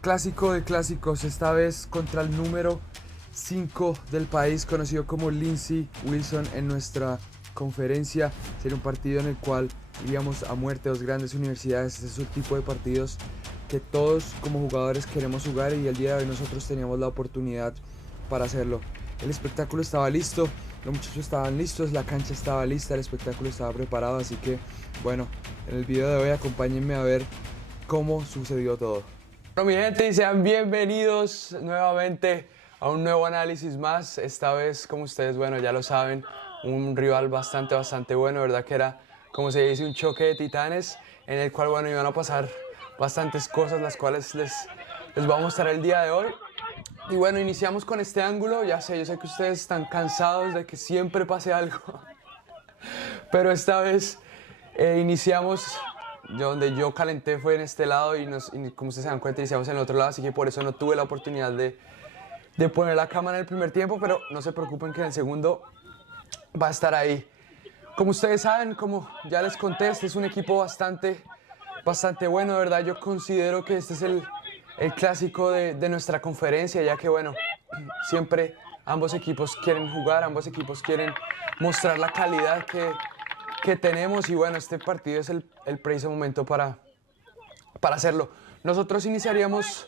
Clásico de clásicos, esta vez contra el número 5 del país, conocido como Lindsey Wilson en nuestra conferencia. Sería un partido en el cual iríamos a muerte, dos grandes universidades. Este es el tipo de partidos que todos como jugadores queremos jugar y el día de hoy nosotros teníamos la oportunidad para hacerlo. El espectáculo estaba listo, los muchachos estaban listos, la cancha estaba lista, el espectáculo estaba preparado, así que bueno, en el video de hoy acompáñenme a ver cómo sucedió todo. Bueno, mi gente, y sean bienvenidos nuevamente a un nuevo análisis más. Esta vez, como ustedes, bueno, ya lo saben, un rival bastante bueno, ¿verdad? Que era, como se dice, un choque de titanes en el cual, bueno, iban a pasar bastantes cosas, las cuales les voy a mostrar el día de hoy. Y bueno, iniciamos con este ángulo. Ya sé, yo sé que ustedes están cansados de que siempre pase algo, pero esta vez iniciamos donde yo calenté fue en este lado y como ustedes se dan cuenta iniciamos en el otro lado, así que por eso no tuve la oportunidad de poner la cámara en el primer tiempo, pero no se preocupen que en el segundo va a estar ahí. Como ustedes saben, como ya les conté, este es un equipo bastante bueno, de verdad. Yo considero que este es el clásico de nuestra conferencia, ya que bueno, siempre ambos equipos quieren jugar, ambos equipos quieren mostrar la calidad que tenemos y bueno, este partido es el preciso momento para hacerlo. Nosotros iniciaríamos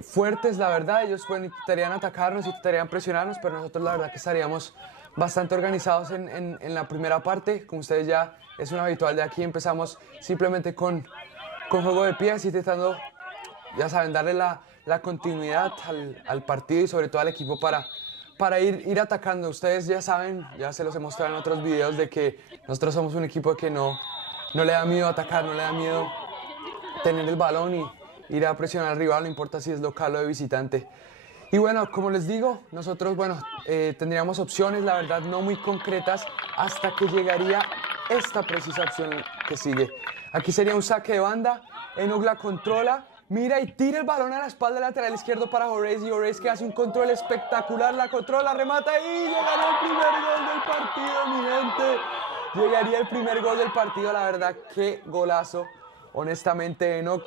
fuertes, la verdad. Ellos bueno, intentarían atacarnos, intentarían presionarnos, pero nosotros la verdad que estaríamos bastante organizados en la primera parte. Como ustedes ya es un habitual de aquí, empezamos simplemente con juego de pies, intentando, ya saben, darle la continuidad al partido y sobre todo al equipo para ir atacando. Ustedes ya saben, ya se los he mostrado en otros videos de que nosotros somos un equipo que no le da miedo atacar, no le da miedo tener el balón y ir a presionar al rival, no importa si es local o de visitante. Y bueno, como les digo, nosotros tendríamos opciones, la verdad, no muy concretas, hasta que llegaría esta precisa opción que sigue. Aquí sería un saque de banda, Enoch la controla, mira y tira el balón a la espalda lateral izquierdo para Horace, y Horace que hace un control espectacular, la controla, remata y llegaría el primer gol del partido, mi gente. Llegaría el primer gol del partido, la verdad, qué golazo. Honestamente, Enoch,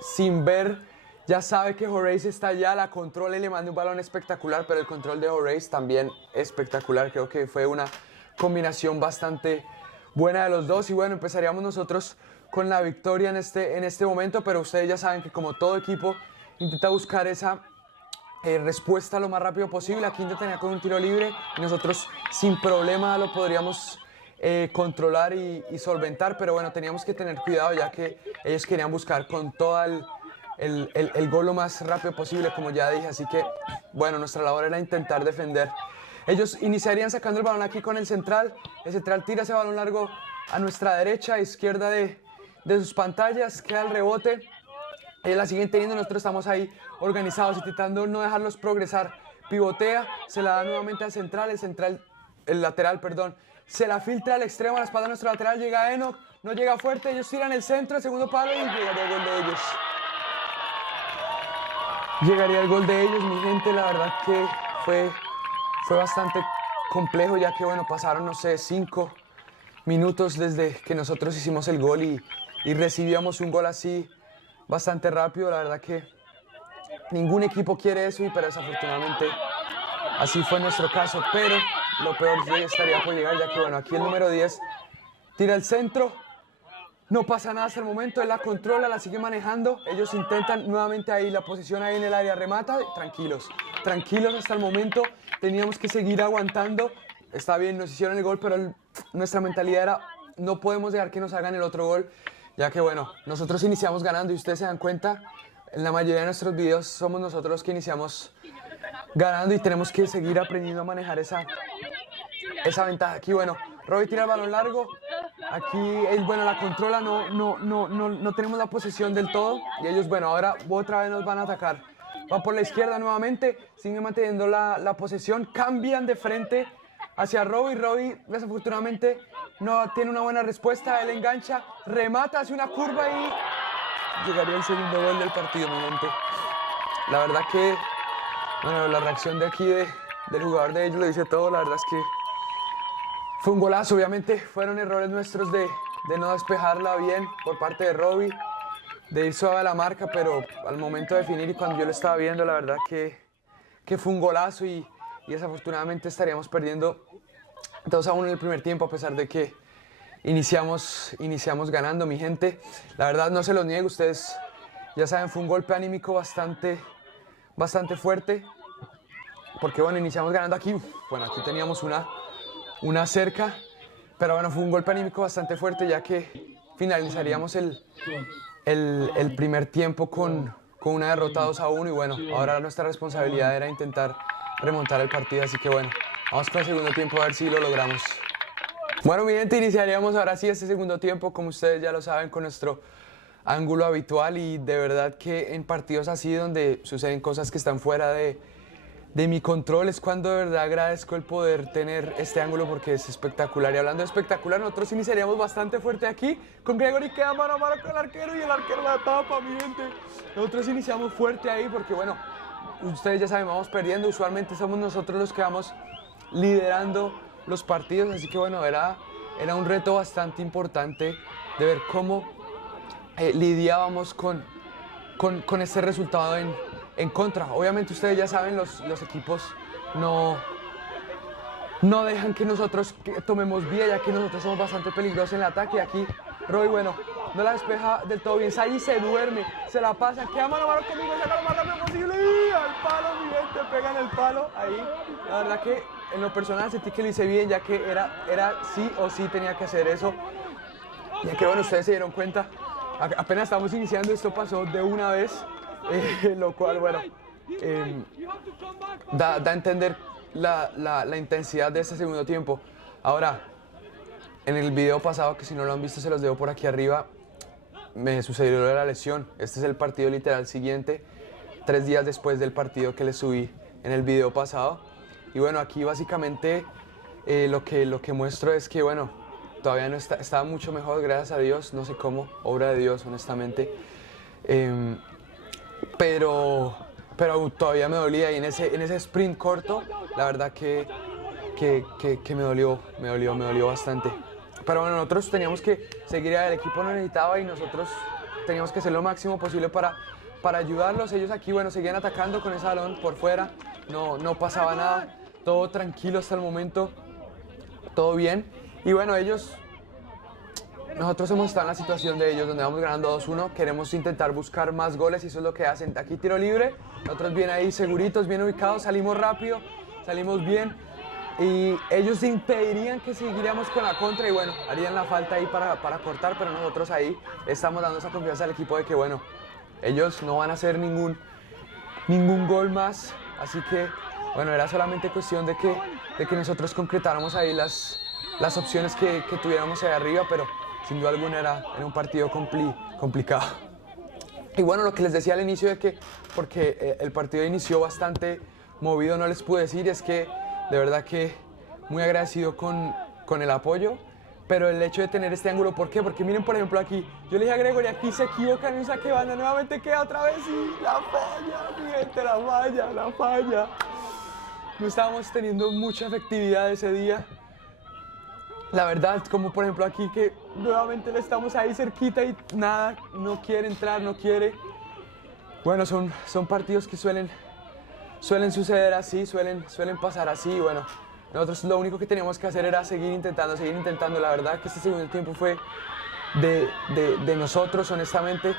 sin ver, ya sabe que Horace está allá, la controla y le manda un balón espectacular, pero el control de Horace también espectacular. Creo que fue una combinación bastante buena de los dos y bueno, empezaríamos nosotros con la victoria en este momento, pero ustedes ya saben que como todo equipo intenta buscar esa respuesta lo más rápido posible. Aquí intentaría con un tiro libre y nosotros sin problema lo podríamos controlar y solventar, pero bueno, teníamos que tener cuidado ya que ellos querían buscar con todo el gol lo más rápido posible, como ya dije, así que bueno, nuestra labor era intentar defender. Ellos iniciarían sacando el balón aquí con el central tira ese balón largo a nuestra derecha, izquierda de sus pantallas, queda el rebote. La siguen teniendo, nosotros estamos ahí organizados, intentando no dejarlos progresar. Pivotea, se la da nuevamente al central, el lateral, perdón. Se la filtra al extremo, a la espalda de nuestro lateral, llega Enoch, no llega fuerte, ellos tiran el centro, el segundo palo y llegaría el gol de ellos. Llegaría el gol de ellos, mi gente, la verdad que fue bastante complejo, ya que bueno, pasaron, no sé, 5 minutos desde que nosotros hicimos el gol y recibíamos un gol así bastante rápido. La verdad que ningún equipo quiere eso, pero desafortunadamente así fue nuestro caso, pero lo peor estaría por llegar, ya que bueno, aquí el número 10 tira el centro, no pasa nada hasta el momento, él la controla, la sigue manejando, ellos intentan nuevamente ahí, la posición ahí en el área, remata, tranquilos hasta el momento, teníamos que seguir aguantando, está bien, nos hicieron el gol, pero nuestra mentalidad era, no podemos dejar que nos hagan el otro gol, ya que bueno, nosotros iniciamos ganando y ustedes se dan cuenta, en la mayoría de nuestros videos somos nosotros los que iniciamos ganando y tenemos que seguir aprendiendo a manejar esa ventaja. Aquí bueno, Robbie tira el balón largo, aquí él bueno la controla, no tenemos la posesión del todo y ellos bueno, ahora otra vez nos van a atacar. Va por la izquierda nuevamente, siguen manteniendo la posesión, cambian de frente hacia Robbie, desafortunadamente no tiene una buena respuesta, él engancha, remata, hace una curva y llegaría el segundo gol del partido, mi gente. La verdad que, bueno, la reacción de aquí del jugador de ellos lo dice todo, la verdad es que fue un golazo, obviamente fueron errores nuestros de no despejarla bien por parte de Robbie, de ir suave a la marca, pero al momento de definir y cuando yo lo estaba viendo, la verdad que fue un golazo y desafortunadamente estaríamos perdiendo 2-1 en el primer tiempo, a pesar de que iniciamos ganando, mi gente. La verdad no se los niego, ustedes ya saben, fue un golpe anímico bastante fuerte, porque bueno, iniciamos ganando aquí, bueno, aquí teníamos una cerca, pero bueno, fue un golpe anímico bastante fuerte, ya que finalizaríamos el primer tiempo con una derrota 2-1 y bueno, ahora nuestra responsabilidad era intentar remontar el partido, así que bueno, vamos con el segundo tiempo a ver si lo logramos. Bueno, mi gente, iniciaríamos ahora sí este segundo tiempo, como ustedes ya lo saben, con nuestro ángulo habitual, y de verdad que en partidos así donde suceden cosas que están fuera de mi control es cuando de verdad agradezco el poder tener este ángulo, porque es espectacular. Y hablando de espectacular, nosotros iniciaríamos bastante fuerte aquí con Gregory, queda mano a mano con el arquero y el arquero la tapa, mi gente. Nosotros iniciamos fuerte ahí porque bueno, ustedes ya saben, vamos perdiendo, usualmente somos nosotros los que vamos liderando los partidos, así que bueno, era un reto bastante importante de ver cómo lidiábamos con este resultado en contra. Obviamente ustedes ya saben, los equipos no dejan que nosotros tomemos vía, ya que nosotros somos bastante peligrosos en el ataque. Aquí Roy, bueno, no la despeja del todo bien, Sayi se duerme, se la pasa, queda mano a mano conmigo, saca lo más rápido posible y al palo, mi gente, pega en el palo, ahí. La verdad que en lo personal sentí que lo hice bien, ya que era sí o sí tenía que hacer eso, ya que bueno, ustedes se dieron cuenta, apenas estamos iniciando, esto pasó de una vez, lo cual bueno, da a entender la intensidad de este segundo tiempo. Ahora, en el video pasado, que si no lo han visto se los dejo por aquí arriba, me sucedió lo de la lesión. Este es el partido literal siguiente, 3 días después del partido que les subí en el video pasado. Y bueno, aquí básicamente lo que muestro es que bueno, todavía no estaba mucho mejor, gracias a Dios, no sé cómo, obra de Dios honestamente, pero todavía me dolía, y en ese sprint corto la verdad que me dolió bastante. Pero bueno, nosotros teníamos que seguir, el equipo nos necesitaba y nosotros teníamos que hacer lo máximo posible para ayudarlos. Ellos aquí, bueno, seguían atacando con ese balón por fuera, no pasaba nada, todo tranquilo hasta el momento, todo bien. Y bueno, nosotros hemos estado en la situación de ellos, donde vamos ganando 2-1, queremos intentar buscar más goles y eso es lo que hacen. Aquí tiro libre, nosotros bien ahí seguritos, bien ubicados, salimos rápido, salimos bien. Y ellos impedirían que siguiéramos con la contra y bueno, harían la falta ahí para cortar, pero nosotros ahí estamos dando esa confianza al equipo de que bueno, ellos no van a hacer ningún gol más, así que bueno, era solamente cuestión de que nosotros concretáramos ahí las opciones que tuviéramos ahí arriba, pero sin duda alguna era un partido complicado. Y bueno, lo que les decía al inicio de que, porque el partido inició bastante movido, no les pude decir, es que de verdad que muy agradecido con el apoyo, pero el hecho de tener este ángulo, ¿por qué? Porque miren, por ejemplo, aquí, yo le dije a Gregory, aquí se equivoca en un saque de banda, nuevamente queda otra vez y la falla, mi gente, la falla. No estábamos teniendo mucha efectividad ese día. La verdad, como por ejemplo aquí, que nuevamente le estamos ahí cerquita y nada, no quiere entrar, no quiere. Bueno, son partidos que suelen suceder así, suelen pasar así, y bueno, nosotros lo único que teníamos que hacer era seguir intentando. La verdad que este segundo tiempo fue de nosotros, honestamente.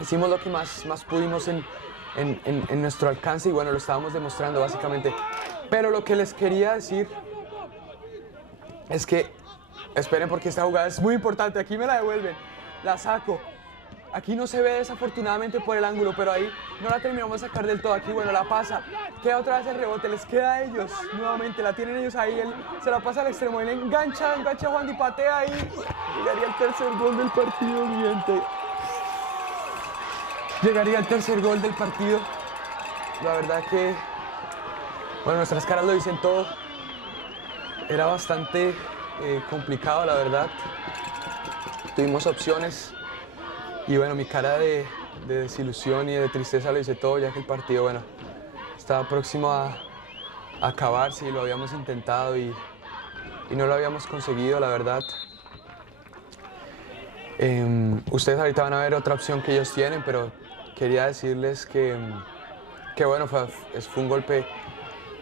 Hicimos lo que más pudimos en nuestro alcance y bueno, lo estábamos demostrando básicamente. Pero lo que les quería decir es que, esperen porque esta jugada es muy importante, aquí me la devuelven, la saco. Aquí no se ve desafortunadamente por el ángulo, pero ahí no la terminamos de sacar del todo. Aquí, bueno, la pasa, queda otra vez el rebote, les queda a ellos nuevamente, la tienen ellos ahí, él se la pasa al extremo, él engancha a Juan Di, patea ahí, llegaría el tercer gol del partido, mi gente. Llegaría el tercer gol del partido. La verdad que, bueno, nuestras caras lo dicen todo. Era bastante complicado, la verdad. Tuvimos opciones. Y bueno, mi cara de desilusión y de tristeza lo hice todo, ya que el partido, bueno, estaba próximo a acabarse y lo habíamos intentado y no lo habíamos conseguido, la verdad. Ustedes ahorita van a ver otra opción que ellos tienen, pero quería decirles que bueno, fue un golpe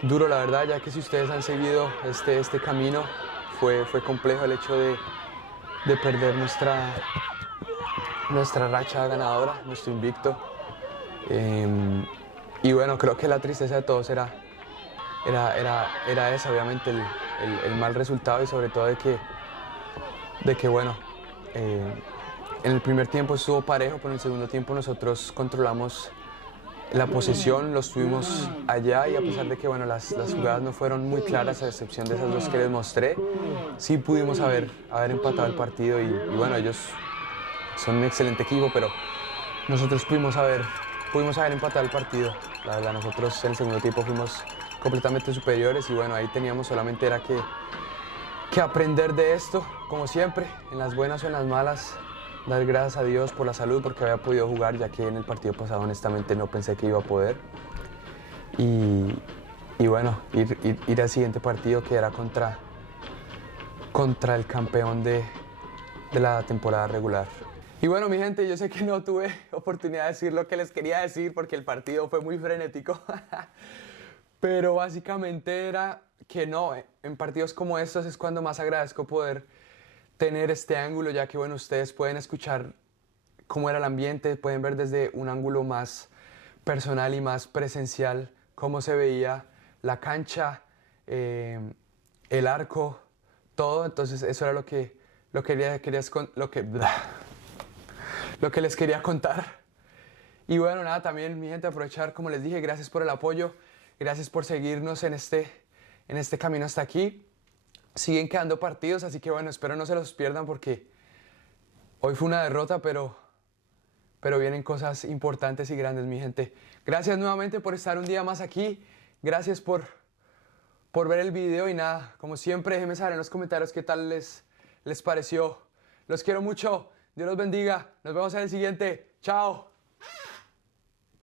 duro, la verdad, ya que si ustedes han seguido este camino, fue complejo el hecho de perder nuestra racha ganadora, nuestro invicto. Y bueno, creo que la tristeza de todos era esa, obviamente, el mal resultado y sobre todo de que bueno, en el primer tiempo estuvo parejo, pero en el segundo tiempo nosotros controlamos la posesión, los tuvimos allá y a pesar de que bueno, las jugadas no fueron muy claras, a excepción de esas dos que les mostré, sí pudimos haber empatado el partido y bueno, ellos son un excelente equipo, pero nosotros pudimos haber empatado el partido. La verdad, nosotros en el segundo tiempo fuimos completamente superiores y bueno, ahí teníamos solamente era que aprender de esto, como siempre, en las buenas o en las malas, dar gracias a Dios por la salud, porque había podido jugar, ya que en el partido pasado honestamente no pensé que iba a poder. Y bueno, ir al siguiente partido que era contra el campeón de la temporada regular. Y bueno, mi gente, yo sé que no tuve oportunidad de decir lo que les quería decir porque el partido fue muy frenético. Pero básicamente era que no, en partidos como estos es cuando más agradezco poder tener este ángulo, ya que bueno, ustedes pueden escuchar cómo era el ambiente, pueden ver desde un ángulo más personal y más presencial cómo se veía la cancha, el arco, todo. Entonces eso era lo que les quería contar. Y bueno, nada, también mi gente, aprovechar, como les dije, gracias por el apoyo, gracias por seguirnos en este camino hasta aquí. Siguen quedando partidos, así que bueno, espero no se los pierdan porque hoy fue una derrota, pero vienen cosas importantes y grandes, mi gente. Gracias nuevamente por estar un día más aquí, gracias por ver el video y nada, como siempre, déjenme saber en los comentarios qué tal les pareció. Los quiero mucho, Dios los bendiga, nos vemos en el siguiente, chao.